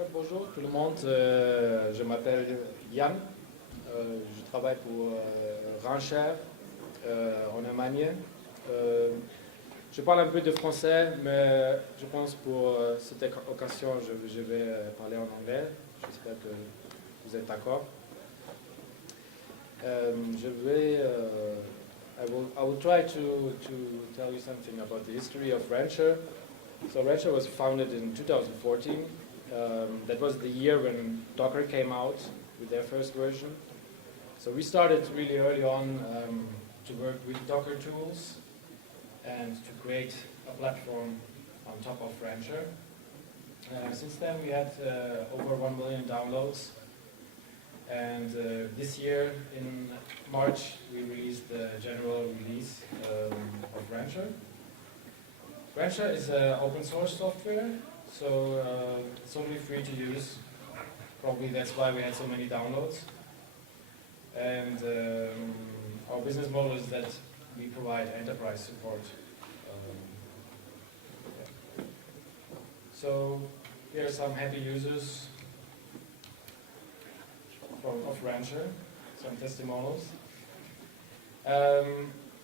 Ouais, bonjour tout le monde, je m'appelle Yann, je travaille pour Rancher en Allemagne. Je parle un peu de français, mais je pense pour cette occasion je vais parler en anglais. J'espère que vous êtes d'accord. I will try to tell you something about the history of Rancher. So Rancher was founded in 2014. That was the year when Docker came out with their first version. So we started really early on to work with Docker tools and to create a platform on top of Rancher. Since then we had over 1 million downloads. And this year in March we released the general release of Rancher. Rancher is open source software, so it's totally free to use. Probably that's why we had so many downloads. And our business model is that we provide enterprise support. So here are some happy users of Rancher, some testimonials.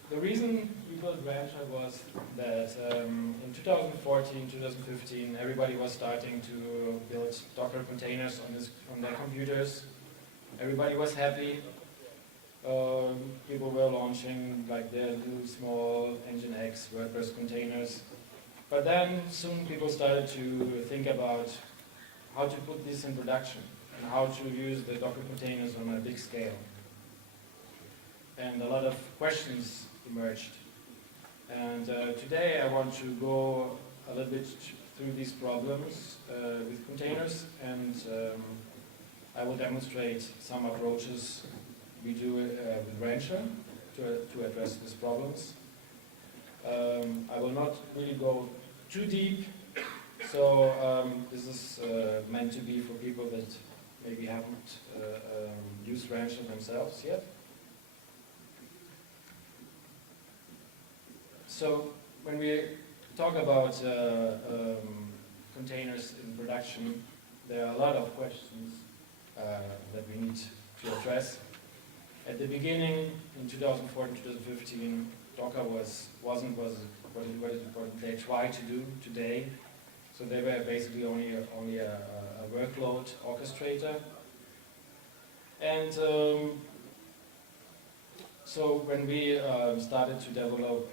The reason we built Rancher was that in 2014, 2015, everybody was starting to build Docker containers on their computers. Everybody was happy. People were launching like their new small Nginx WordPress containers. But then soon people started to think about how to put this in production and how to use the Docker containers on a big scale. And a lot of questions emerged. And today I want to go a little bit through these problems with containers, and I will demonstrate some approaches we do with Rancher to address these problems. I will not really go too deep, so this is meant to be for people that maybe haven't used Rancher themselves yet. So when we talk about containers in production, there are a lot of questions that we need to address. At the beginning, in 2014, 2015, Docker wasn't what they try to do today. So they were basically only a workload orchestrator. And so when we started to develop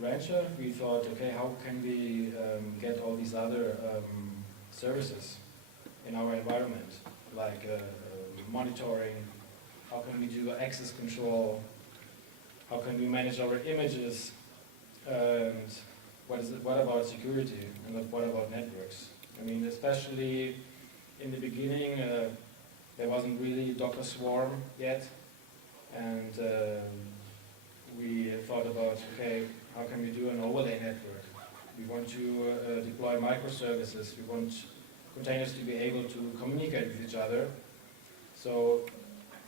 Rancher, we thought, okay, how can we get all these other services in our environment, like monitoring, how can we do access control, how can we manage our images, and what about security, and what about networks? I mean, especially in the beginning, there wasn't really Docker Swarm yet. And we thought about, okay, how can we do an overlay network? We want to deploy microservices. We want containers to be able to communicate with each other. So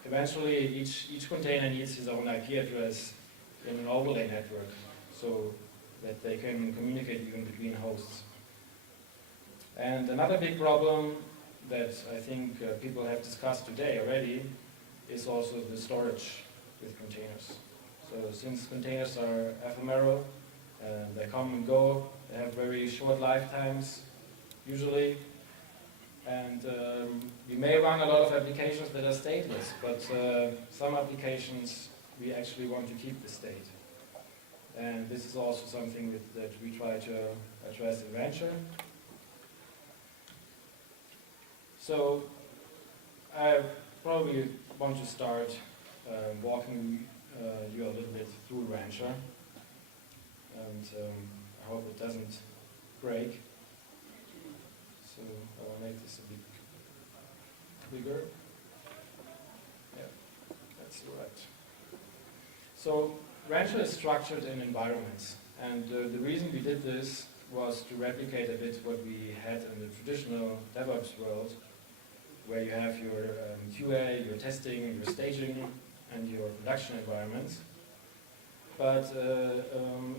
eventually each container needs his own IP address in an overlay network so that they can communicate even between hosts. And another big problem that I think people have discussed today already is also the storage with containers. So since containers are ephemeral, they come and go, they have very short lifetimes usually, and we may run a lot of applications that are stateless, but some applications we actually want to keep the state. And this is also something that we try to address in Rancher. So I probably want to start walking you a little bit through Rancher, and I hope it doesn't break. So I will make this a bit bigger. Yeah, that's right. So Rancher is structured in environments, and the reason we did this was to replicate a bit what we had in the traditional DevOps world, where you have your QA, your testing, your staging, and your production environments. But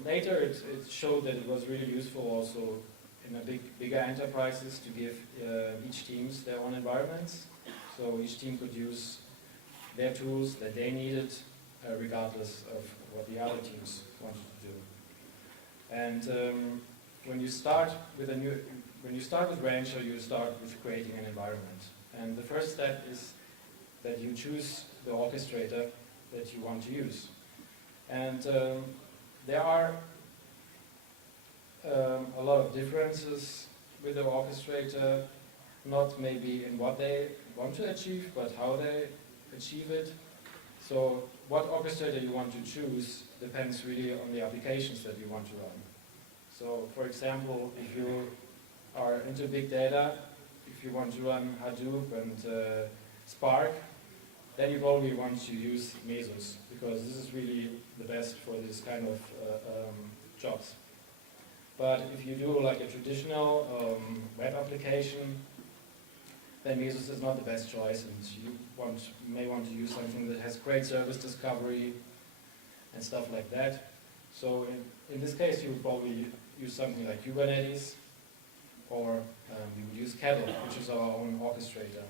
later it showed that it was really useful also in a bigger enterprises to give each teams their own environments. So each team could use their tools that they needed, regardless of what the other teams wanted to do. And when you start with Rancher, you start with creating an environment. And the first step is that you choose the orchestrator that you want to use. And there are a lot of differences with the orchestrator, not maybe in what they want to achieve, but how they achieve it. So what orchestrator you want to choose depends really on the applications that you want to run. So for example, if you are into big data, if you want to run Hadoop and Spark, then you probably want to use Mesos, because this is really the best for this kind of jobs. But if you do like a traditional web application, then Mesos is not the best choice, and you may want to use something that has great service discovery and stuff like that. So in this case, you would probably use something like Kubernetes, or we would use Kettle, which is our own orchestrator.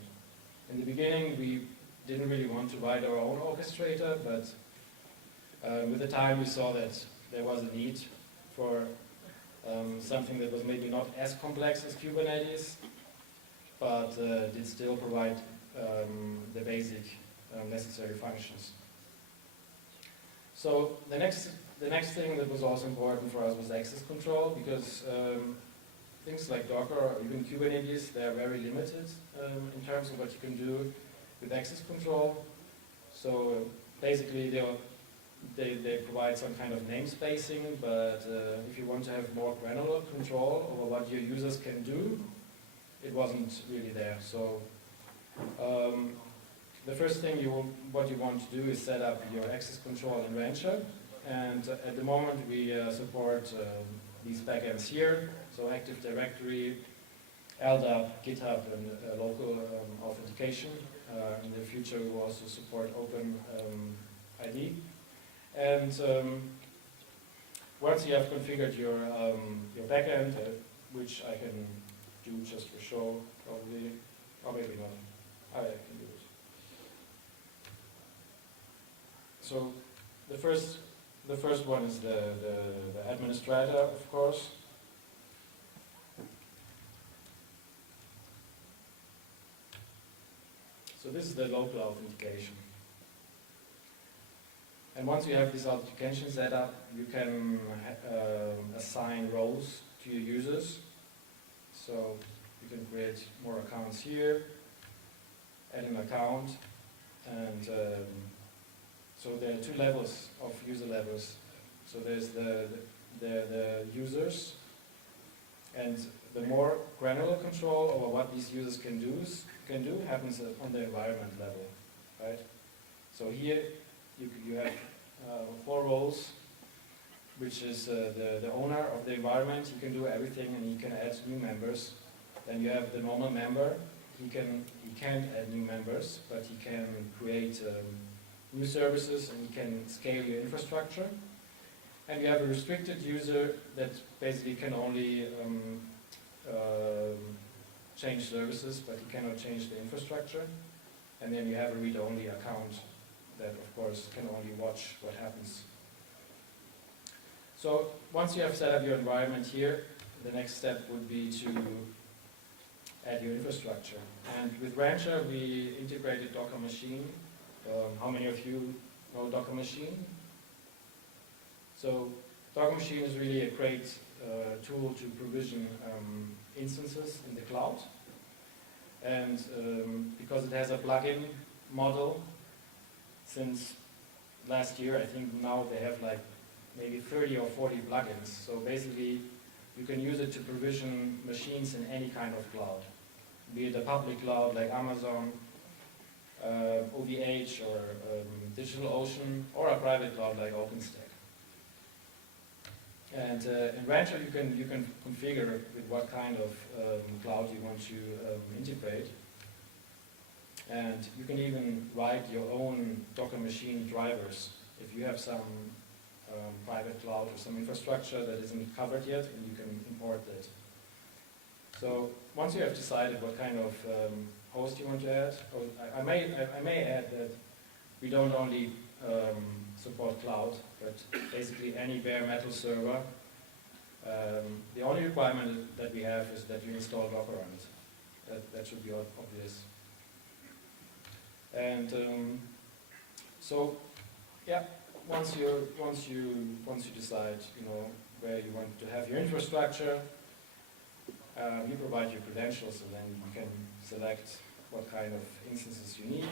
In the beginning, we didn't really want to write our own orchestrator, but with the time we saw that there was a need for something that was maybe not as complex as Kubernetes, but did still provide the basic necessary functions. So the next thing that was also important for us was access control, because things like Docker or even Kubernetes, they are very limited in terms of what you can do with access control. So basically they provide some kind of namespacing, but if you want to have more granular control over what your users can do, it wasn't really there. So the first thing what you want to do is set up your access control in Rancher, and at the moment we support these backends here, so Active Directory, LDAP, GitHub, and local authentication. In the future we will also support Open ID. And once you have configured your backend, which I can do just for show, probably, or maybe not, I can do it. So the first one is the administrator, of course. So this is the local authentication. And once you have this authentication set up, you can assign roles to your users. So you can create more accounts here, add an account, and so there are two levels of user levels. So there's the users, and the more granular control over what these users can do happens on the environment level, right? So here you have 4 roles, which is the owner of the environment. He can do everything, and he can add new members. Then you have the normal member. He can't add new members, but he can create new services, and he can scale your infrastructure. And you have a restricted user that basically can only change services, but he cannot change the infrastructure. And then you have a read-only account that, of course, can only watch what happens. So once you have set up your environment here, the next step would be to add your infrastructure. And with Rancher, we integrated Docker Machine. How many of you know Docker Machine? So Docker Machine is really a great tool to provision instances in the cloud. And because it has a plugin model, since last year, I think now they have like maybe 30 or 40 plugins. So basically, you can use it to provision machines in any kind of cloud, be it a public cloud like Amazon, OVH, or DigitalOcean, or a private cloud like OpenStack. And in Rancher, you can configure with what kind of cloud you want to integrate. And you can even write your own Docker machine drivers if you have some private cloud or some infrastructure that isn't covered yet, and you can import that. So once you have decided what kind of host you want to add, I may add that we don't only support cloud, but basically any bare metal server. The only requirement that we have is that you install Docker on it. That should be obvious. And so, yeah, once you decide, where you want to have your infrastructure, you provide your credentials, and then you can select what kind of instances you need.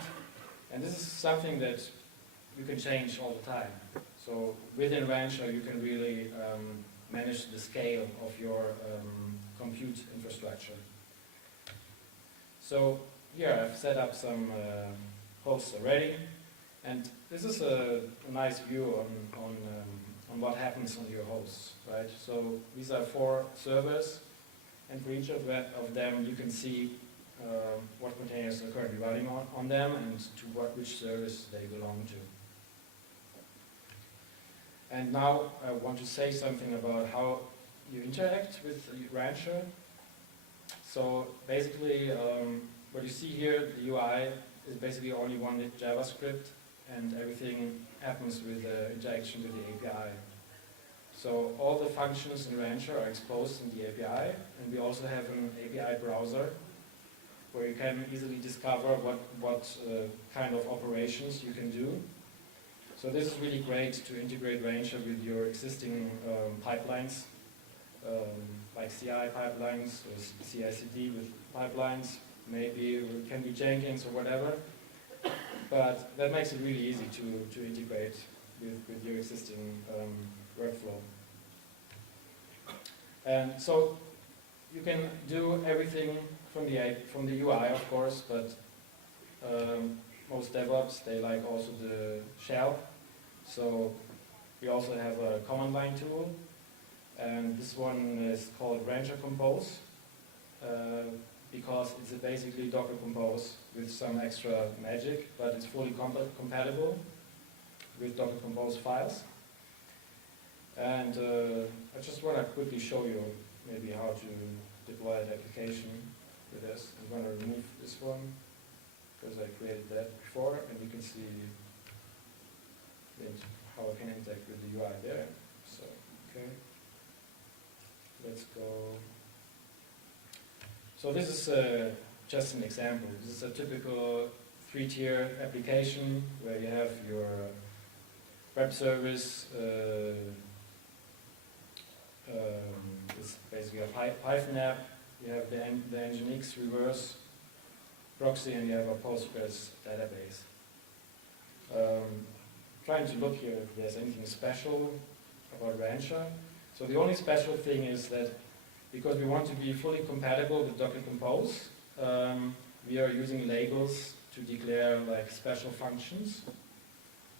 And this is something that you can change all the time. So within Rancher, you can really manage the scale of your compute infrastructure. So here I've set up some hosts already, and this is a nice view on what happens on your hosts, right? So these are 4 servers, and for each of them you can see what containers are currently running on them and to which service they belong to. And now I want to say something about how you interact with Rancher. So basically, what you see here, the UI is basically only one JavaScript, and everything happens with the interaction with the API. So all the functions in Rancher are exposed in the API, and we also have an API browser where you can easily discover what kind of operations you can do. So this is really great to integrate Rancher with your existing pipelines, like CI pipelines or CI/CD with pipelines. Maybe it can be Jenkins or whatever, but that makes it really easy to integrate with your existing workflow. And so you can do everything from the UI, of course, but most DevOps, they like also the shell. So we also have a command line tool, and this one is called Rancher Compose, because it's basically Docker Compose with some extra magic, but it's fully compatible with Docker Compose files. And I just want to quickly show you maybe how to deploy an application with this. I'm going to remove this one because I created that before, and you can see how I can interact with the UI there. So, okay, let's go. So this is just an example. This is a typical 3-tier application where you have your web service. It's basically a Python app. You have the Nginx reverse proxy, and you have a Postgres database. Trying to look here if there's anything special about Rancher. So the only special thing is that because we want to be fully compatible with Docker Compose, we are using labels to declare like special functions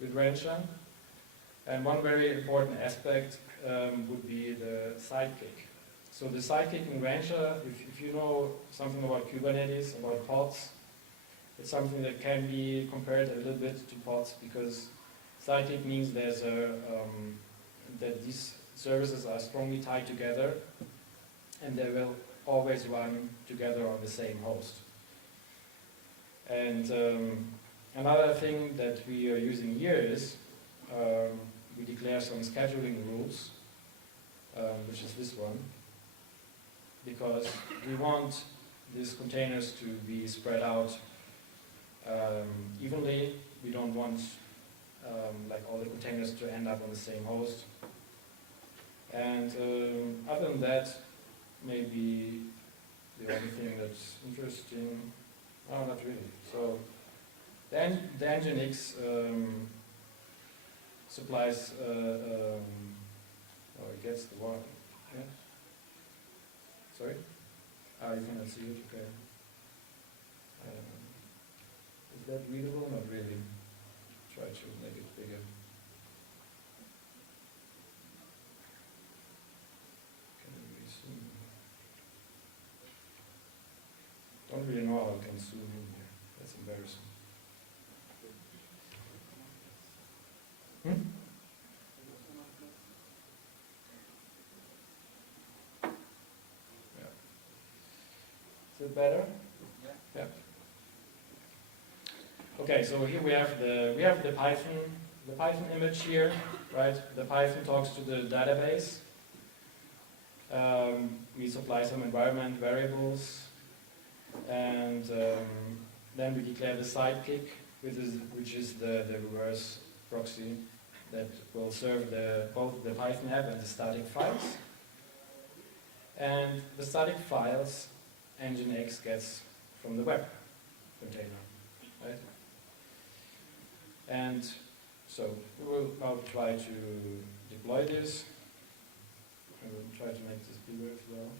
with Rancher. And one very important aspect would be the sidekick. So the sidekick in Rancher, if you know something about Kubernetes, about pods, it's something that can be compared a little bit to pods, because sidekick means that these services are strongly tied together, and they will always run together on the same host. And another thing that we are using here is we declare some scheduling rules, which is this one, because we want these containers to be spread out evenly. We don't want like all the containers to end up on the same host. And other than that, maybe the only thing that's interesting, no, not really. So the Nginx supplies, it gets the one, yeah? Sorry? You cannot see it, okay. Is that readable? Not really. Try to make it bigger. Can you really zoom? Don't really know how I can zoom in here. That's embarrassing. Yeah. look better? Yeah. Okay, so here we have the Python image here, right? The Python talks to the database. We supply some environment variables, and then we declare the sidekick, which is the reverse proxy that will serve both the Python app and the static files. And the static files Nginx gets from the web container, right? And so we will now try to deploy this. I will try to make this bigger as well.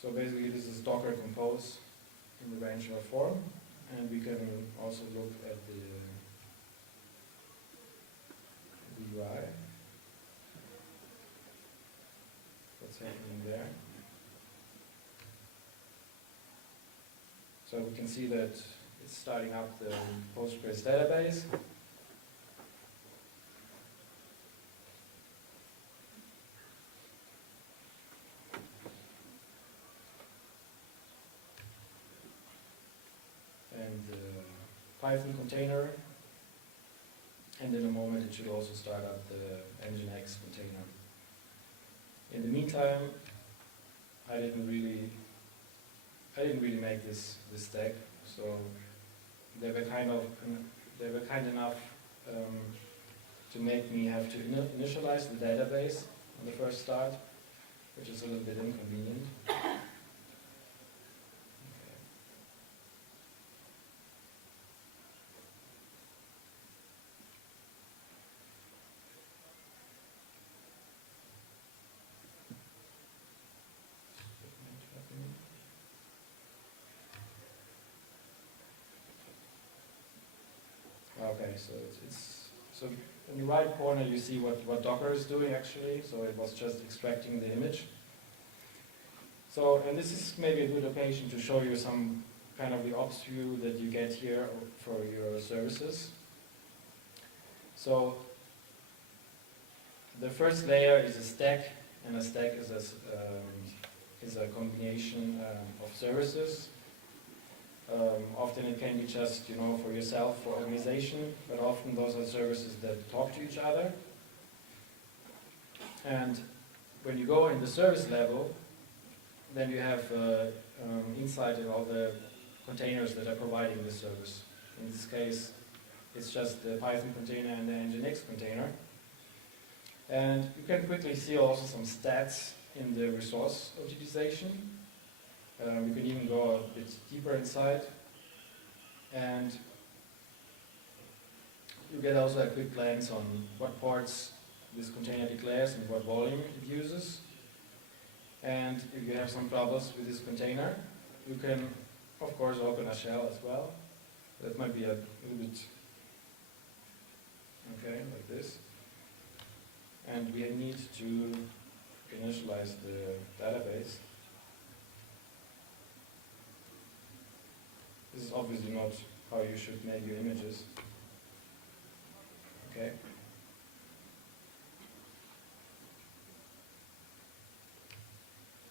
So basically this is Docker compose in the rancher form, and we can also look at the UI. What's happening there. So we can see that it's starting up the Postgres database. Python container, and in a moment it should also start up the Nginx container. In the meantime, I didn't really make this stack, so they were kind enough to make me have to initialize the database on the first start, which is a little bit inconvenient. Okay, so in the right corner you see what Docker is doing actually. So it was just extracting the image. So, and this is maybe a good occasion to show you some kind of the ops view that you get here for your services. So the first layer is a stack, and a stack is a combination of services. Often it can be just, for yourself, for organization, but often those are services that talk to each other. And when you go in the service level, then you have insight in all the containers that are providing the service. In this case, it's just the Python container and the Nginx container. And you can quickly see also some stats in the resource utilization. We can even go a bit deeper inside, and you get also a quick glance on what ports this container declares and what volume it uses. And if you have some troubles with this container, you can, of course, open a shell as well. That might be a little bit, okay, like this. And we need to initialize the database. This is obviously not how you should make your images. Okay.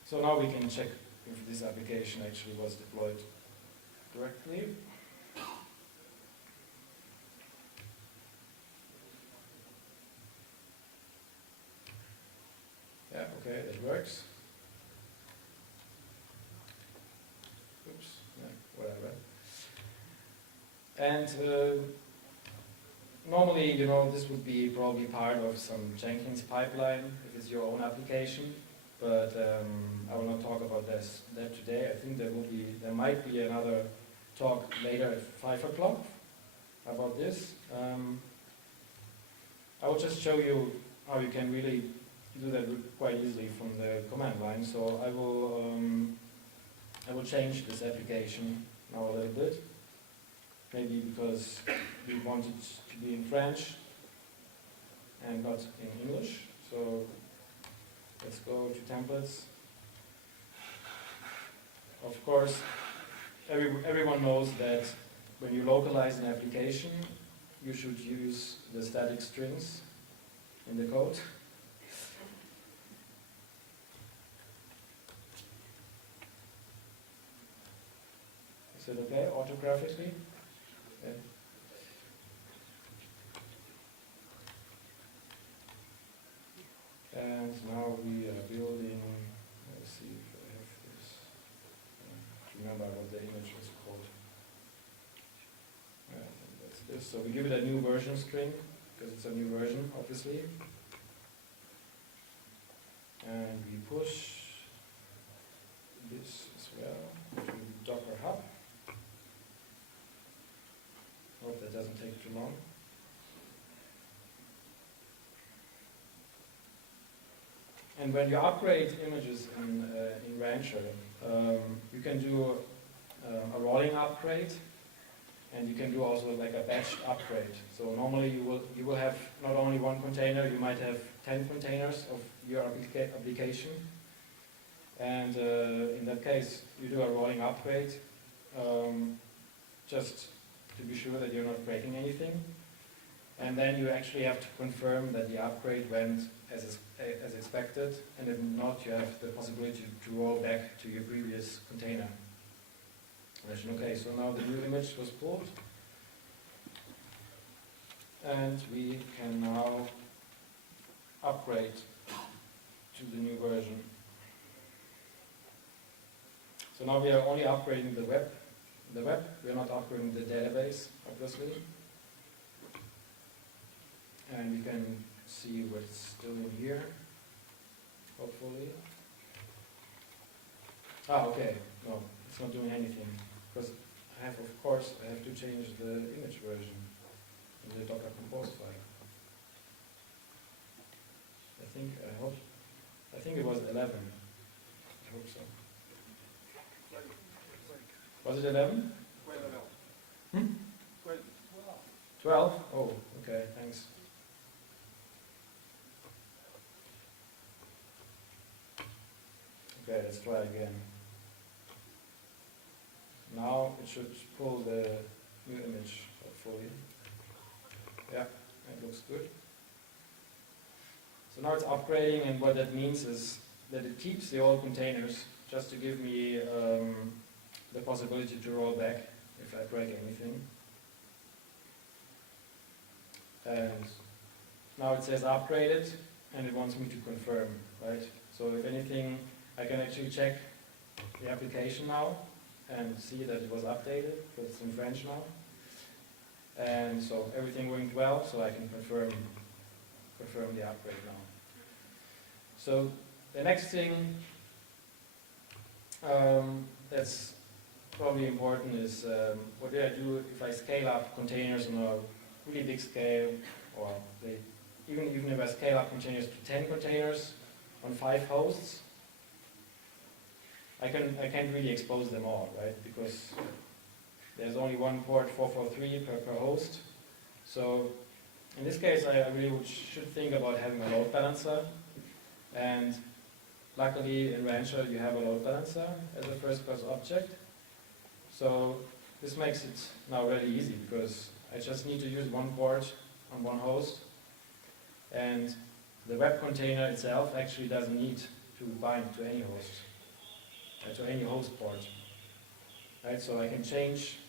So now we can check if this application actually was deployed correctly. Yeah, okay, that works. Oops, yeah, whatever. And normally, this would be probably part of some Jenkins pipeline if it's your own application. But I will not talk about that today. I think there might be another talk later at 5 o'clock about this. I will just show you how you can really do that quite easily from the command line. So I will change this application now a little bit. Maybe because we want it to be in French. and not in English. So let's go to templates. Of course, everyone knows that when you localize an application, you should use the static strings in the code. Is it okay, autographically? Okay. And now we are building, let's see if I have this. Remember what the image was called. I think that's this. So we give it a new version string, because it's a new version, obviously. And we push this as well to Docker Hub. Hope that doesn't take too long. And when you upgrade images in Rancher, you can do a rolling upgrade, and you can do also like a batched upgrade. So normally you will have not only one container, you might have 10 containers of your application. And in that case, you do a rolling upgrade, just to be sure that you're not breaking anything. And then you actually have to confirm that the upgrade went as expected, and if not, you have the possibility to roll back to your previous container version. Okay, so now the new image was pulled, and we can now upgrade to the new version. So now we are only upgrading the web. We are not upgrading the database, obviously. And we can see what's still in here, hopefully. Okay, no, it's not doing anything, because I have to change the image version in the Docker Compose file. I think it was 11. I hope so. Was it 11? 12? Oh, okay, thanks. Okay, let's try again. Now it should pull the new image, hopefully. Yeah, it looks good. So now it's upgrading, and what that means is that it keeps the old containers just to give me the possibility to roll back if I break anything. And now it says upgraded, and it wants me to confirm, right? So if anything, I can actually check the application now and see that it was updated, because it's in French now. And so everything went well, so I can confirm the upgrade now. So the next thing that's probably important is what do I do if I scale up containers on a really big scale, or even if I scale up containers to 10 containers on 5 hosts. I can't really expose them all, right? Because there's only one port 443 per host. So in this case, I really should think about having a load balancer. And luckily in Rancher you have a load balancer as a first-class object. So this makes it now really easy, because I just need to use one port on one host. And the web container itself actually doesn't need to bind to any host. To any host port. Right, so I can change,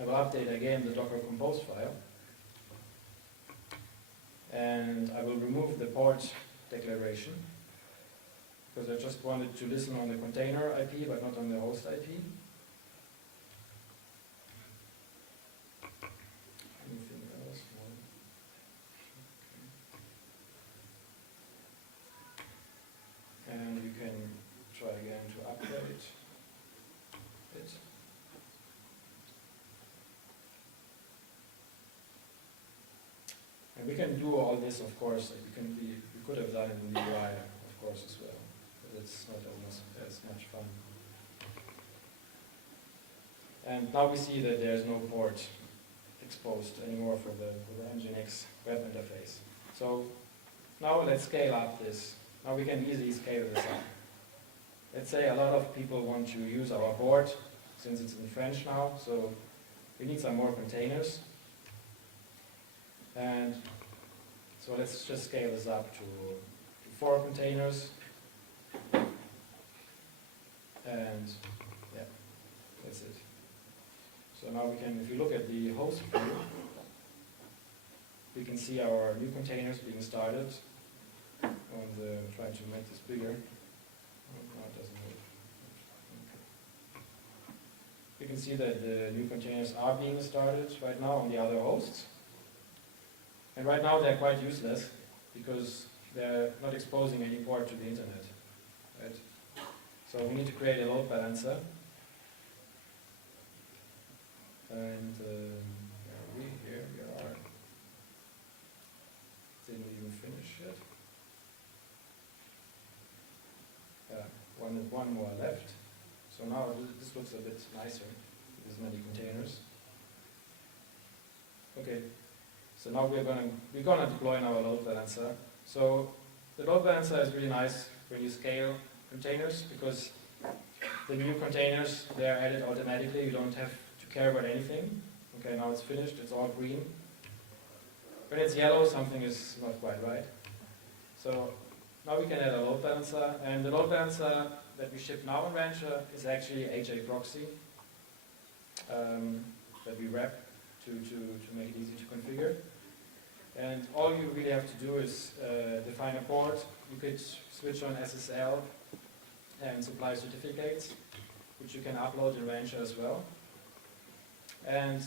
I will update again the Docker Compose file, and I will remove the port declaration, because I just wanted to listen on the container IP but not on the host IP. Anything else? No. And you can try again to upgrade it. And we can do all this, of course. We could have done it in the UI, of course, as well. But it's not as much fun. And now we see that there's no port exposed anymore for the Nginx web interface. So now let's scale up this. Now we can easily scale this up. Let's say a lot of people want to use our board, since it's in French now, so we need some more containers. And so let's just scale this up to 4 containers. And yeah, that's it. So now we can, if you look at the host view, we can see our new containers being started. And trying to make this bigger. No, it doesn't move. Okay. You can see that the new containers are being started right now on the other hosts. And right now they're quite useless because they're not exposing any port to the internet. Right? So we need to create a load balancer. And where are we? Here we are. Didn't even finish yet. One more left. So now this looks a bit nicer. There's many containers. Okay. So now we're gonna deploy our load balancer. So the load balancer is really nice when you scale containers because the new containers, they're added automatically. You don't have to care about anything. Okay, now it's finished. It's all green. When it's yellow, something is not quite right. So now we can add a load balancer, and the load balancer that we ship now in Rancher is actually HA proxy that we wrap to make it easy to configure. And all you really have to do is define a port. You could switch on SSL and supply certificates, which you can upload in Rancher as well. And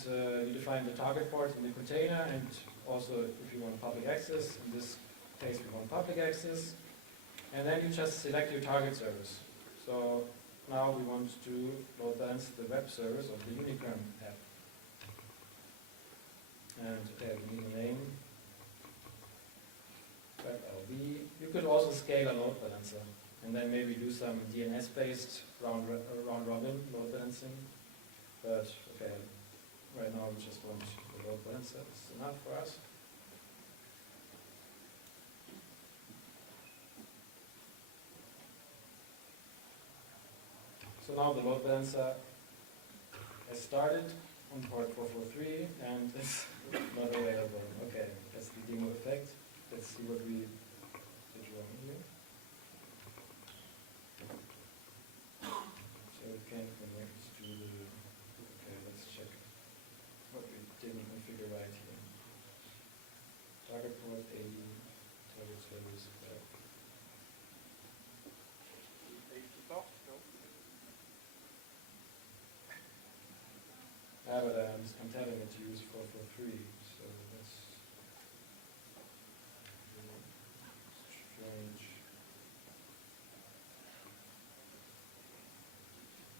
you define the target port in the container, and also if you want public access, in this case we want public access. And then you just select your target service. So now we want to load balance the web service of the Unicorn app. And we need a name. WebLB. You could also scale a load balancer and then maybe do some DNS-based round robin load balancing. But okay, right now we just want the load balancer. It's enough for us. So now the load balancer has started on port 443 and it's not available. Okay, that's the demo effect. Let's see what we did wrong here. So we can connect to the, okay, let's check what we didn't configure right here. Target port 80, target service. But I'm telling it to use 443, so that's strange.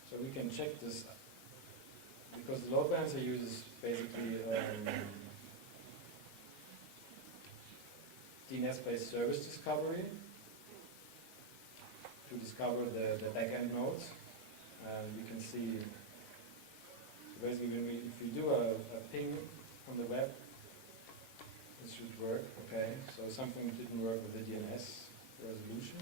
So we can check this, because the load balancer uses basically DNS-based service discovery to discover the backend nodes. You can see basically, if we do a ping on the web, it should work, okay. So something didn't work with the DNS resolution.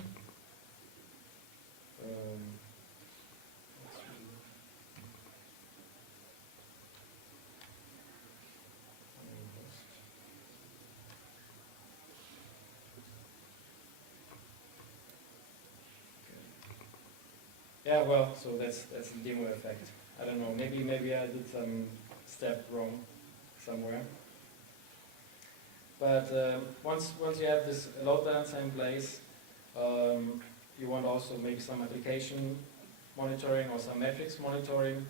Yeah, well, so that's the demo effect. I don't know, maybe I did some step wrong somewhere. But once you have this load balancer in place, you want also maybe some application monitoring or some metrics monitoring.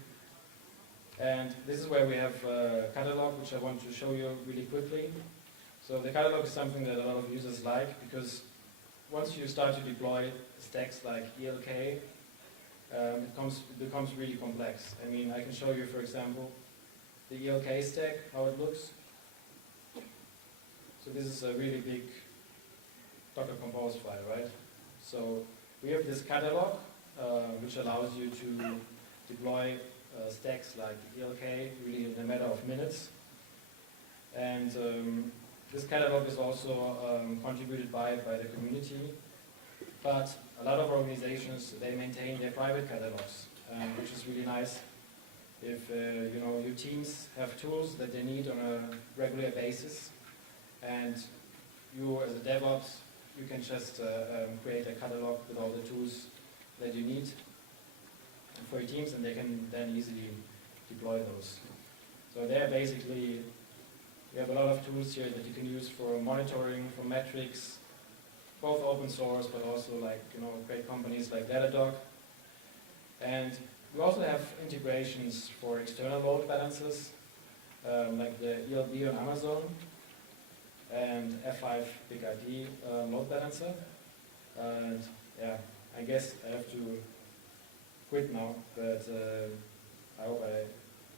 And this is where we have a catalog, which I want to show you really quickly. So the catalog is something that a lot of users like, because once you start to deploy stacks like ELK, it becomes really complex. I mean, I can show you, for example, the ELK stack, how it looks. So this is a really big Docker Compose file, right? So we have this catalog, which allows you to deploy stacks like ELK really in a matter of minutes. And this catalog is also contributed by the community, but a lot of organizations, they maintain their private catalogs, which is really nice. If you know, your teams have tools that they need on a regular basis, and you as a DevOps, you can just create a catalog with all the tools that you need for your teams, and they can then easily deploy those. So there basically, we have a lot of tools here that you can use for monitoring, for metrics, both open source, but also like, you know, great companies like Datadog. And we also have integrations for external load balancers, like the ELB on Amazon and F5 Big ID load balancer. And yeah, I guess I have to quit now, but I hope I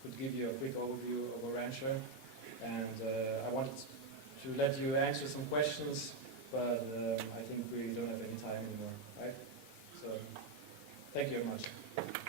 could give you a quick overview of a Rancher. And I wanted to let you answer some questions, but I think we don't have any time anymore, right? So, thank you very much.